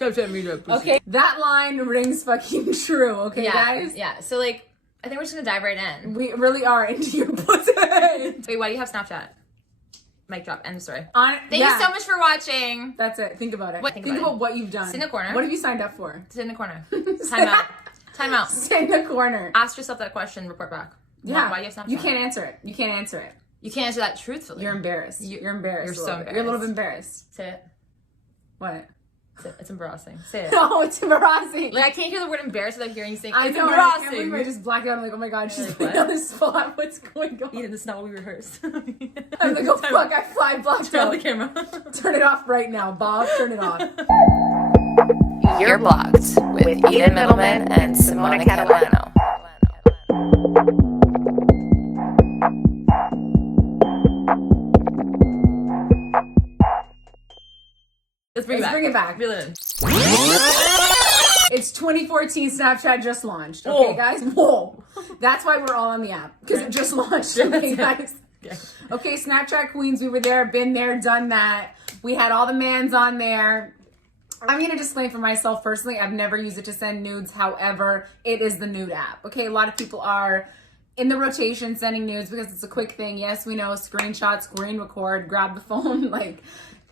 Snapchat me pussy. Okay, that line rings fucking true. Okay, guys. Yeah. So like, I think we're just gonna dive right in. We really are into your pussy. Wait, why do you have Snapchat? Mic drop. End of story. Thank you so much for watching. That's it. Think about it. Think about about what you've done. Sit in the corner. What have you signed up for? Sit in the corner. Time out. Time out. Sit in the corner. Ask yourself that question. Report back. Yeah. Why do you have Snapchat? You can't answer it. You can't answer it. You can't answer that truthfully. You're embarrassed. You're embarrassed. You're so embarrassed. You're a little bit embarrassed. Say it. What? It's embarrassing. Say it. No, it's embarrassing. Like, I can't hear the word embarrassed without hearing you saying it's embarrassing. I can't believe I just blacked out. I'm like, oh my god, she's put on the spot. What's going on? Eden, this is not what we rehearsed. I'm like, oh fuck, I fly blacked Turn out. on the camera. Turn it off right now, Bob. Turn it off. You're Blocked with Eden Middleman and Simona Catalano. Let's bring it back. Reel it in. It's 2014. Snapchat just launched. Okay, guys? Whoa. That's why we're all on the app. Because it just launched. Okay, guys? Okay, Snapchat queens. We were there, been there, done that. We had all the mans on there. I'm going to disclaim for myself personally, I've never used it to send nudes. However, it is the nude app. Okay, a lot of people are in the rotation sending nudes because it's a quick thing. Yes, we know, screenshot, screen record, grab the phone. Like,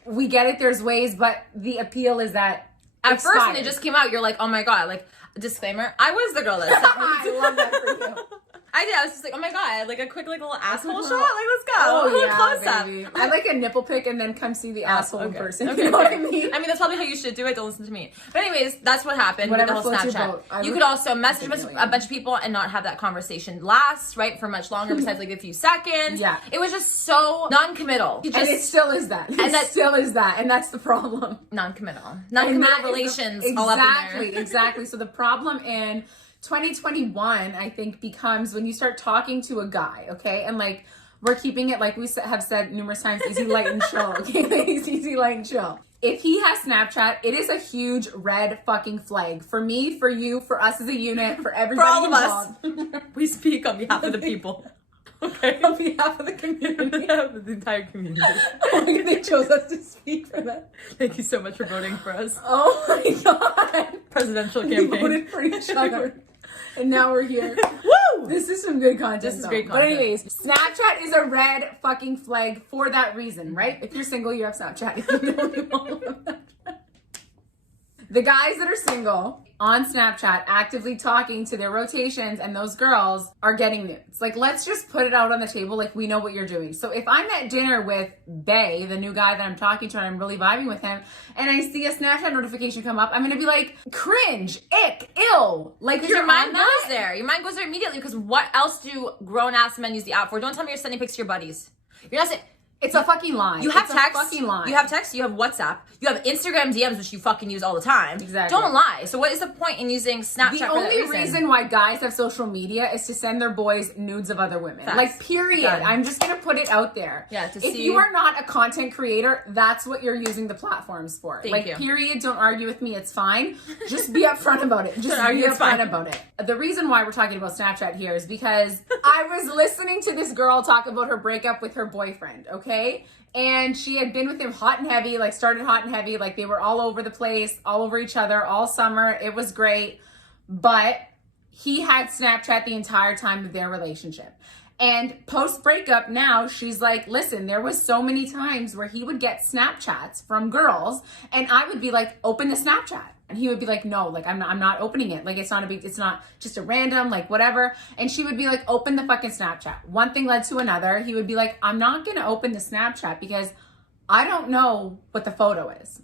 we get it, there's ways, but the appeal is that at first when it just came out, you're like, oh my god, like, disclaimer, I was the girl that sent I love that for you. I did. I was just like, oh my god, like a quick like little asshole shot. Like, let's go. Oh, yeah, close baby. up. I like a nipple pic and then come see the asshole in person. Okay, you know what I mean? I mean, that's probably how you should do it. Don't listen to me. But anyways, that's what happened Whatever with the whole floats your Snapchat. boat. You could also message a bunch of people and not have that conversation last, right, for much longer, besides like a few seconds. Yeah. It was just so non-committal. And it still is that. And that still is that. And that's the problem. Non-committal. Non-committal relations all up in there. Exactly. So the problem in 2021, I think, becomes when you start talking to a guy, okay? And like, we're keeping it, like we have said numerous times, easy, light, and chill, okay? Ladies, easy, light, and chill. If he has Snapchat, it is a huge red fucking flag. For me, for you, for us as a unit, for everybody for all involved. of us. We speak on behalf of the people. Okay? On behalf of the community. The entire community. Oh my God, they chose us to speak for that. Thank you so much for voting for us. Oh my God. Presidential We campaign. voted for each other. And now we're here. Woo! This is some good content. This is though. great content. But anyways, Snapchat is a red fucking flag for that reason, right? If you're single, you have Snapchat. If you don't, you won't have Snapchat. The guys that are single on Snapchat actively talking to their rotations and those girls are getting nudes. Like, let's just put it out on the table like we know what you're doing. So if I'm at dinner with Bay, the new guy that I'm talking to and I'm really vibing with him, and I see a Snapchat notification come up, I'm gonna be like, cringe, ick, ill. Like, Your mind goes there. Your mind goes there immediately because what else do grown-ass men use the app for? Don't tell me you're sending pics to your buddies. You're not saying... It's a fucking lie. You have text. fucking lie. You have text. You have WhatsApp. You have Instagram DMs, which you fucking use all the time. Exactly. Don't lie. So what is the point in using Snapchat? The for that only reason why guys have social media is to send their boys nudes of other women. Facts. Like, period. Done. I'm just gonna put it out there. Yeah. If you are not a content creator, that's what you're using the platforms for. Thank you. Period. Don't argue with me. It's fine. Just be upfront about it. Just argue, be it's upfront fine. about it. The reason why we're talking about Snapchat here is because I was listening to this girl talk about her breakup with her boyfriend. Okay. And she had been with him hot and heavy, like started hot and heavy, like they were all over the place, all over each other, all summer. It was great. But he had Snapchat the entire time of their relationship. And post breakup now, she's like, listen, there was so many times where he would get Snapchats from girls and I would be like, open the Snapchat. And he would be like, no, like, I'm not opening it. Like, it's not just a random, like, whatever. And she would be like, open the fucking Snapchat. One thing led to another. He would be like, I'm not going to open the Snapchat because I don't know what the photo is.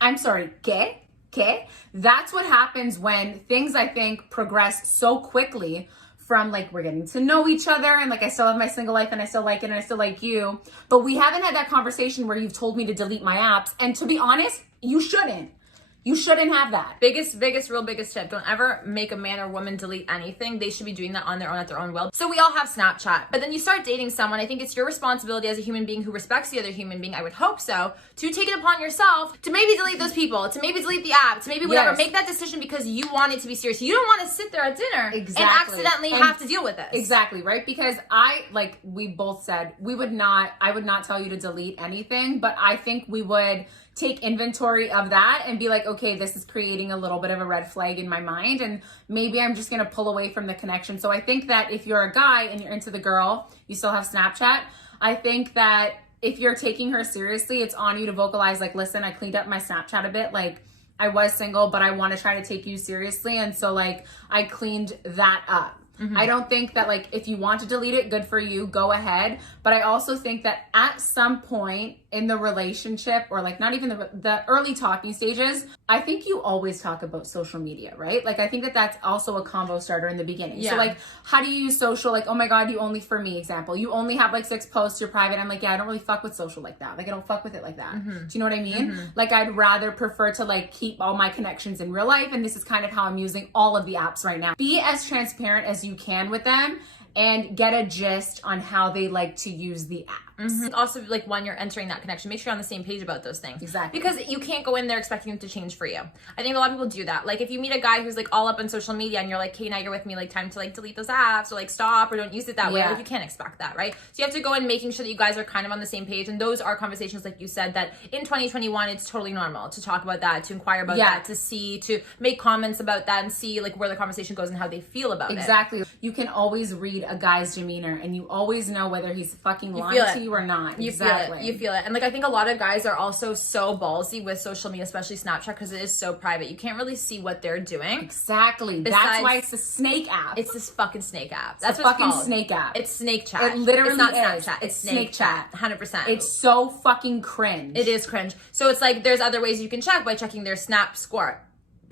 I'm sorry, ¿qué? ¿Qué? That's what happens when things, I think, progress so quickly from like we're getting to know each other and like I still have my single life and I still like it and I still like you, but we haven't had that conversation where you've told me to delete my apps. And to be honest, you shouldn't. You shouldn't have that. Biggest tip. Don't ever make a man or woman delete anything. They should be doing that on their own at their own will. So we all have Snapchat, but then you start dating someone. I think it's your responsibility as a human being who respects the other human being, I would hope so, to take it upon yourself to maybe delete those people, to maybe delete the app, to maybe whatever. Yes. Make that decision because you want it to be serious. You don't want to sit there at dinner and Exactly. accidentally have to deal with this. Exactly, right? Because we both said, I would not tell you to delete anything, but I think we would take inventory of that and be like, okay, this is creating a little bit of a red flag in my mind, and maybe I'm just gonna pull away from the connection. So I think that if you're a guy and you're into the girl, you still have Snapchat. I think that if you're taking her seriously, it's on you to vocalize like, listen, I cleaned up my Snapchat a bit. Like, I was single, but I want to try to take you seriously. And so like, I cleaned that up. I don't think that like, if you want to delete it, good for you, go ahead. But I also think that at some point in the relationship, or like not even the early talking stages, I think you always talk about social media, right? Like, I think that that's also a convo starter in the beginning. Yeah. So like, how do you use social? Like, oh my God, you only, for me example, you only have like 6 posts, you're private. I'm like, yeah, I don't really fuck with social like that. Like, I don't fuck with it like that. Do you know what I mean? Like, I'd rather prefer to like keep all my connections in real life. And this is kind of how I'm using all of the apps right now. Be as transparent as you can with them and get a gist on how they like to use the apps. Also, like, when you're entering that connection, make sure you're on the same page about those things. Exactly. Because you can't go in there expecting them to change for you. I think a lot of people do that. Like, if you meet a guy who's like all up on social media and you're like, okay, now you're with me, like, time to like delete those apps or like stop or don't use it that way. Like, you can't expect that, right? So you have to go in making sure that you guys are kind of on the same page. And those are conversations, like you said, that in 2021, it's totally normal to talk about that, to inquire about that, to make comments about that and see like where the conversation goes and how they feel about it. Exactly. You can always read a guy's demeanor and you always know whether he's fucking lying to you or not. You feel it. And like, I think a lot of guys are also so ballsy with social media, especially Snapchat, because it is so private. You can't really see what they're doing. Exactly. That's why it's a snake app. It's this fucking snake app. That's what fucking it's called. snake app. It's snake chat. It literally it's not is. Snapchat. It's snake chat. 100%. It's so fucking cringe. It is cringe. So it's like, there's other ways you can check by checking their Snap score.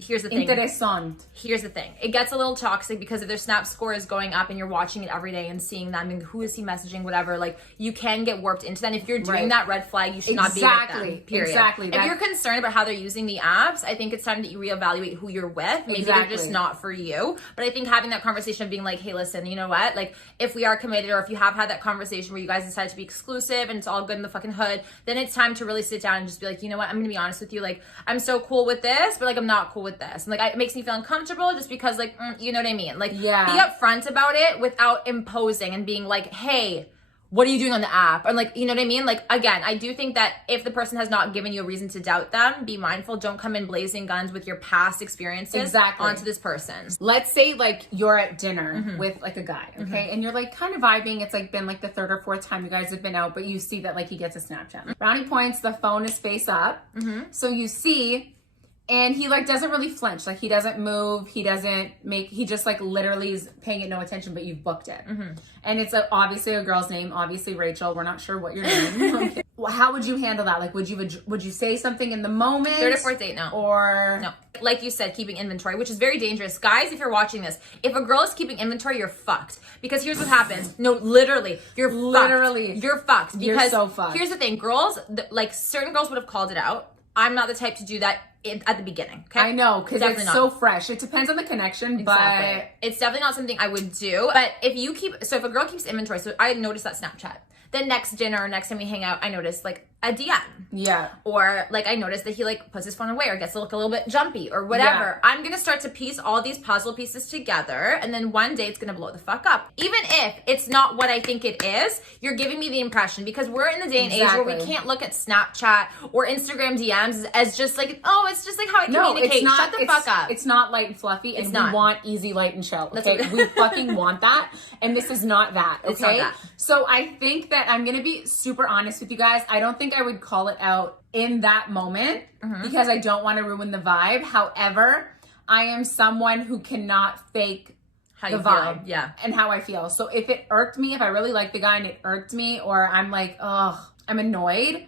Here's the thing. Interessant. Here's the thing. It gets a little toxic because if their Snap score is going up and you're watching it every day and seeing them and who is he messaging, whatever, like, you can get warped into that. And if you're doing that, red flag, you should not be with them. Period. Exactly. If you're concerned about how they're using the apps, I think it's time that you reevaluate who you're with. Maybe they're just not for you. But I think having that conversation of being like, hey, listen, you know what? Like, if we are committed, or if you have had that conversation where you guys decide to be exclusive and it's all good in the fucking hood, then it's time to really sit down and just be like, you know what? I'm going to be honest with you. Like, I'm so cool with this, but like, I'm not cool with this. And like, it makes me feel uncomfortable just because, like, you know what I mean? Like, be upfront about it without imposing and being like, hey, what are you doing on the app? Or like, you know what I mean? Like, again, I do think that if the person has not given you a reason to doubt them, be mindful. Don't come in blazing guns with your past experiences onto this person. Let's say like you're at dinner with like a guy, okay? And you're like kind of vibing. It's like been like the 3rd or 4th time you guys have been out, but you see that like he gets a Snapchat. Brownie points, the phone is face up. So you see, and he like doesn't really flinch. Like, he doesn't move. He just like literally is paying it no attention, but you've booked it. And it's obviously a girl's name, obviously Rachel. We're not sure what your name. How would you handle that? Like, would you say something in the moment? 3rd or 4th date, no. Or no. Like you said, keeping inventory, which is very dangerous. Guys, if you're watching this, if a girl is keeping inventory, you're fucked. Because here's what happens. No, literally, you're fucked. You're fucked. Because you're so fucked. Here's the thing. Girls, like, certain girls would have called it out. I'm not the type to do that at the beginning. Okay, I know, because it's so fresh. It depends on the connection, but it's definitely not something I would do. But if a girl keeps inventory, so I noticed that Snapchat. Then next dinner, next time we hang out, I noticed like a DM. Yeah. Or like I noticed that he like puts his phone away or gets to look a little bit jumpy or whatever. Yeah. I'm gonna start to piece all these puzzle pieces together, and then one day it's gonna blow the fuck up. Even if it's not what I think it is, you're giving me the impression, because we're in the day and age where we can't look at Snapchat or Instagram DMs as just like, oh, it's just like how I communicate. It's not, shut the fuck up. It's not light and fluffy, and we want easy, light, and chill. Okay, we fucking want that, and this is not that. Okay, it's not that. So I think that I'm gonna be super honest with you guys. I don't think I would call it out in that moment because I don't want to ruin the vibe. However, I am someone who cannot fake the vibe and how I feel. So if it irked me, if I really like the guy and it irked me, or I'm like, ugh, I'm annoyed,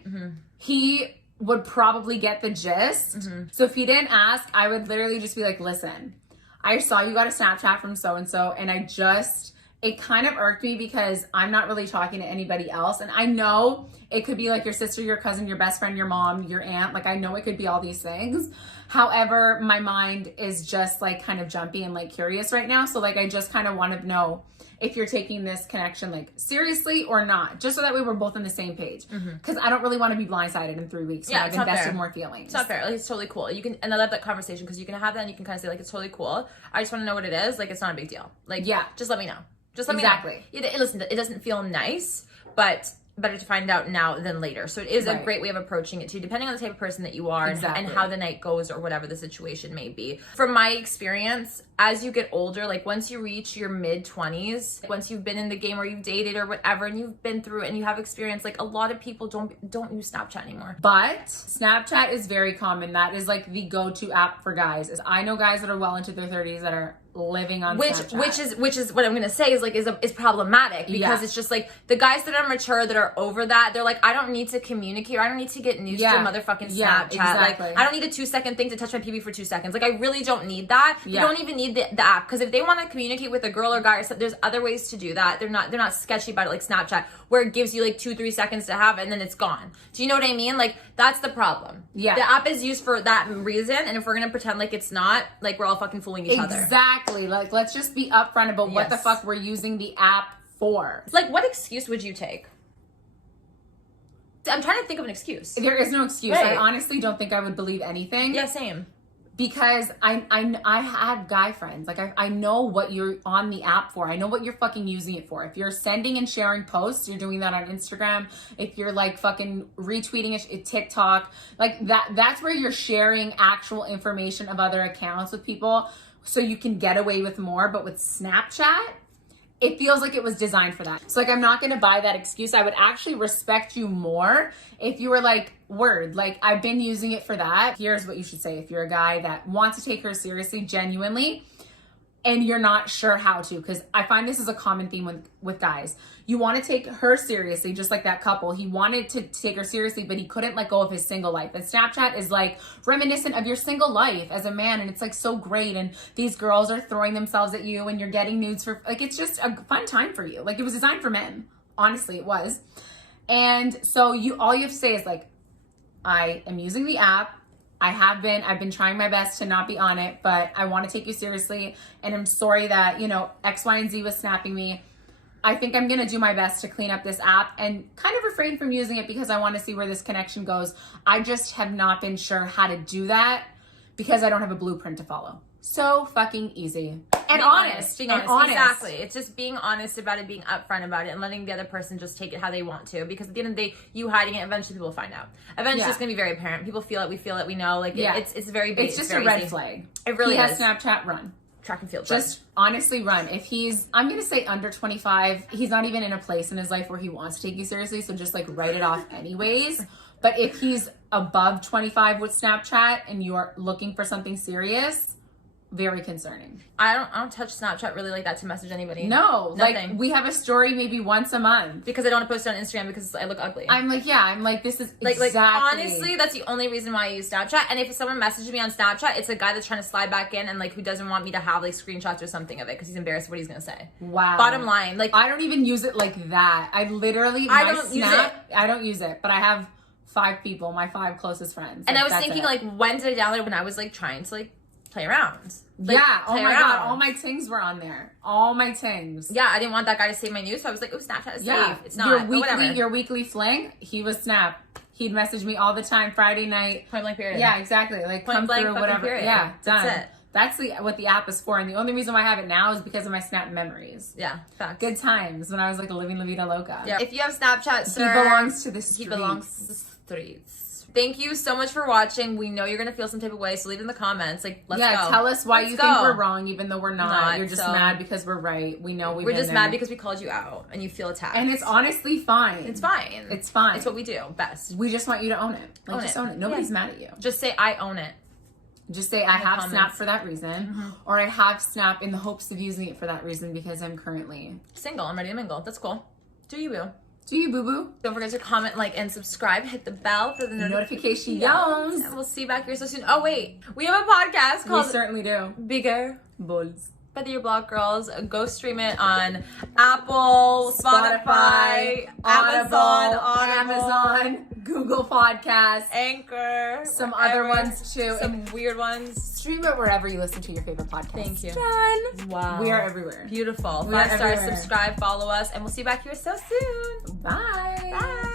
he would probably get the gist. So if he didn't ask, I would literally just be like, listen, I saw you got a Snapchat from so-and-so, and I just it kind of irked me because I'm not really talking to anybody else. And I know it could be like your sister, your cousin, your best friend, your mom, your aunt. Like, I know it could be all these things. However, my mind is just like kind of jumpy and like curious right now. So like, I just kind of want to know if you're taking this connection like seriously or not, just so that we were both on the same page. Because I don't really want to be blindsided in 3 weeks when I've invested more feelings. It's not fair. Like, it's totally cool. You can, and I love that conversation because you can have that and you can kind of say like, it's totally cool. I just want to know what it is. Like, it's not a big deal. Like, yeah, just let me know. Just let me know. Listen, it doesn't feel nice, but better to find out now than later. So it is a great way of approaching it too, depending on the type of person that you are and how the night goes or whatever the situation may be. From my experience, as you get older, like once you reach your mid-20s, once you've been in the game or you've dated or whatever and you've been through it and you have experience, like a lot of people don't use Snapchat anymore. But Snapchat is very common. That is like the go-to app for guys. I know guys that are well into their 30s that are living on Snapchat. Which is what I'm gonna say is problematic because it's just like the guys that are mature that are over that, they're like, I don't need to communicate, I don't need to get news to motherfucking Snapchat. Exactly. Like I don't need a 2-second thing to touch my PB for 2 seconds. Like I really don't need that. You don't even need the app, because if they want to communicate with a girl or guy or something, there's other ways to do that. They're not sketchy about it like Snapchat, where it gives you like 2-3 seconds to have it and then it's gone. Do you know what I mean? Like that's the problem. Yeah. The app is used for that reason, and if we're gonna pretend like it's not, like we're all fucking fooling each other. Exactly. Like let's just be upfront about what the fuck we're using the app for. Like what excuse would you take? I'm trying to think of an excuse. There is no excuse. Right. I honestly don't think I would believe anything. Yeah, same. Because I had guy friends. Like I know what you're on the app for. I know what you're fucking using it for. If you're sending and sharing posts, you're doing that on Instagram. If you're like fucking retweeting it, TikTok, like that's where you're sharing actual information of other accounts with people, so you can get away with more. But with Snapchat, it feels like it was designed for that. So like, I'm not gonna buy that excuse. I would actually respect you more if you were like, word, like I've been using it for that. Here's what you should say if you're a guy that wants to take her seriously, genuinely, and you're not sure how to, because I find this is a common theme with guys. You want to take her seriously, just like that couple. He wanted to take her seriously, but he couldn't let go of his single life. And Snapchat is like reminiscent of your single life as a man, and it's like so great. And these girls are throwing themselves at you, and you're getting nudes for, like, it's just a fun time for you. Like, it was designed for men. Honestly, it was. And so all you have to say is like, I am using the app. I've been trying my best to not be on it, but I want to take you seriously. And I'm sorry that, X, Y, and Z was snapping me. I think I'm going to do my best to clean up this app and kind of refrain from using it because I want to see where this connection goes. I just have not been sure how to do that because I don't have a blueprint to follow. So fucking easy. And honest. Being honest. Exactly. It's just being honest about it, being upfront about it, and letting the other person just take it how they want to. Because at the end of the day, you hiding it, eventually people will find out. Eventually it's going to be very apparent. People feel it, we feel it, we know. Like, it's very big. It's just a red flag. It really is. He has Snapchat, run. Track and field. Just honestly run. If he's, I'm going to say under 25, he's not even in a place in his life where he wants to take you seriously. So just like write it off anyways. But if he's above 25 with Snapchat and you're looking for something serious, very concerning. I don't touch Snapchat really like that to message anybody. No, nothing. Like we have a story maybe once a month because I don't want to post it on Instagram because I look ugly. I'm like this is like honestly, that's the only reason why I use Snapchat. And if someone messages me on Snapchat, it's a guy that's trying to slide back in and like who doesn't want me to have like screenshots or something of it because he's embarrassed of what he's gonna say. Wow. Bottom line, like I don't even use it like that. I literally I don't use it, but I have 5 people, my 5 closest friends. And I was thinking like, when did I download it? When I was like trying to like play around. Like, oh my god, all my tings were on there. All my tings. Yeah, I didn't want that guy to save my news, so I was like, oh, Snapchat is safe. It's not. Your weekly fling, he was Snap. He'd message me all the time, Friday night. Point blank period. Yeah, exactly. Like point come blank, through, whatever. Period. Yeah, done. That's it. That's what the app is for. And the only reason why I have it now is because of my Snap memories. Yeah, facts. Good times when I was like living La Vida Loca. Yeah. If you have Snapchat, sir, he belongs to the streets. He belongs to the streets. Thank you so much for watching. We know you're going to feel some type of way, so leave it in the comments. Like, let's go. Tell us why you think we're wrong, even though we're not. You're just mad because we're right. We know we're just mad because we called you out and you feel attacked. And it's honestly fine. It's fine. It's fine. It's what we do best. We just want you to own it. Like, just own it. Nobody's mad at you. Just say, I own it. Just say, I have Snap for that reason. Or I have Snap in the hopes of using it for that reason because I'm currently single. I'm ready to mingle. That's cool. Do you, boo? Do you, boo-boo? Don't forget to comment, like, and subscribe. Hit the bell for the notifications. And we'll see you back here so soon. Oh, wait. We have a podcast called... We certainly do. Bigger Balls. by the Your Block Girls. Go stream it on Apple, Spotify, Amazon, Google Podcasts, Anchor, some other ones too. Some weird ones. Stream it wherever you listen to your favorite podcast. Thank you. Done. Wow. We are everywhere. Beautiful. We are 5 stars, everywhere. subscribe, follow us, and we'll see you back here so soon. Bye. Bye.